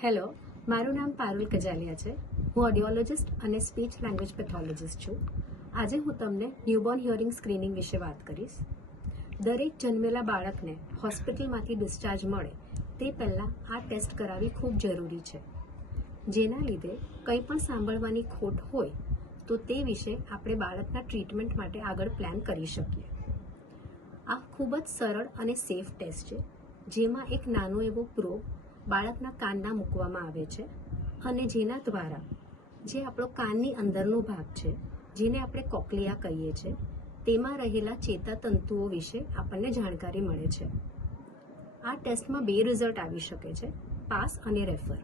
Hello, મારું નામ પારુલ કજાલિયા છે. હું ઓડિયોલોજિસ્ટ અને સ્પીચ લેંગ્વેજ પેથોલોજિસ્ટ છું. આજે હું તમને ન્યૂબોર્ન હિયરિંગ સ્ક્રીનિંગ વિશે વાત કરીશ. દરેક જન્મેલા બાળકને હોસ્પિટલમાંથી ડિસ્ચાર્જ મળે તે પહેલાં આ ટેસ્ટ કરાવવી ખૂબ જરૂરી છે, જેના લીધે કંઈ પણ સાંભળવાની ખોટ હોય તો તે વિશે આપણે બાળકના ટ્રીટમેન્ટ માટે આગળ પ્લાન કરી શકીએ. આ ખૂબ જ સરળ અને સેફ ટેસ્ટ છે, જેમાં એક નાનો એવો પ્રોબ બાળકના કાનમાં મૂકવામાં આવે છે અને જેના દ્વારા જે આપણો કાનની અંદરનો ભાગ છે, જેને આપણે કોક્લિયા કહીએ છીએ, તેમાં રહેલા ચેતાતંતુઓ વિશે આપણને જાણકારી મળે છે. આ ટેસ્ટમાં 2 રિઝલ્ટ આવી શકે છે, પાસ અને રેફર.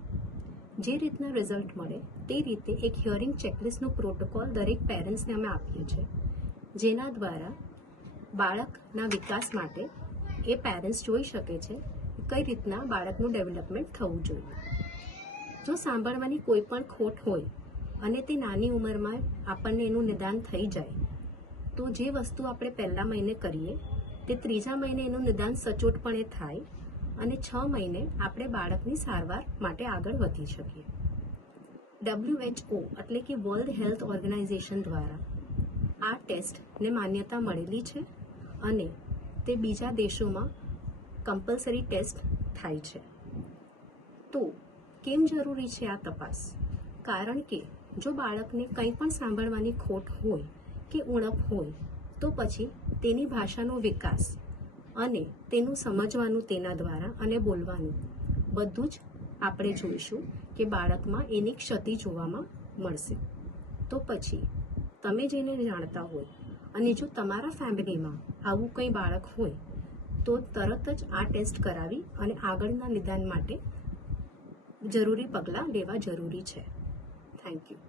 જે રીતના રિઝલ્ટ મળે તે રીતે એક હિયરિંગ ચેકલિસ્ટનો પ્રોટોકોલ દરેક પેરેન્ટ્સને અમે આપીએ છીએ, જેના દ્વારા બાળકના વિકાસ માટે એ પેરેન્ટ્સ જોઈ શકે છે કઈ રીતના બાળકનું ડેવલપમેન્ટ થવું જોઈએ. જો સાંભળવાની કોઈ પણ ખોટ હોય અને તે નાની ઉંમરમાં આપણને એનું નિદાન થઈ જાય તો જે વસ્તુ આપણે પહેલા મહિને કરીએ તે 3જા મહિને એનું નિદાન સચોટપણે થાય અને 6 મહિને આપણે બાળકની સારવાર માટે આગળ વધી શકીએ. WHO એટલે કે વર્લ્ડ હેલ્થ ઓર્ગેનાઇઝેશન દ્વારા આ ટેસ્ટને માન્યતા મળેલી છે અને તે બીજા દેશોમાં કમ્પલસરી ટેસ્ટ થાય છે. તો કેમ જરૂરી છે આ તપાસ? કારણ કે જો બાળકને કંઈ પણ સાંભળવાની ખોટ હોય કે ઉણપ હોય તો પછી તેની ભાષાનો વિકાસ અને તેનું સમજવાનું તેના દ્વારા અને બોલવાનું બધું જ આપણે જોઈશું કે બાળકમાં એની ક્ષતિ જોવામાં મળશે. તો પછી તમે જેને જાણતા હોય અને જો તમારા ફેમિલીમાં આવું કંઈ બાળક હોય તો તરત જ આ ટેસ્ટ કરાવી અને આગળના નિદાન માટે જરૂરી પગલાં લેવા જરૂરી છે. Thank you.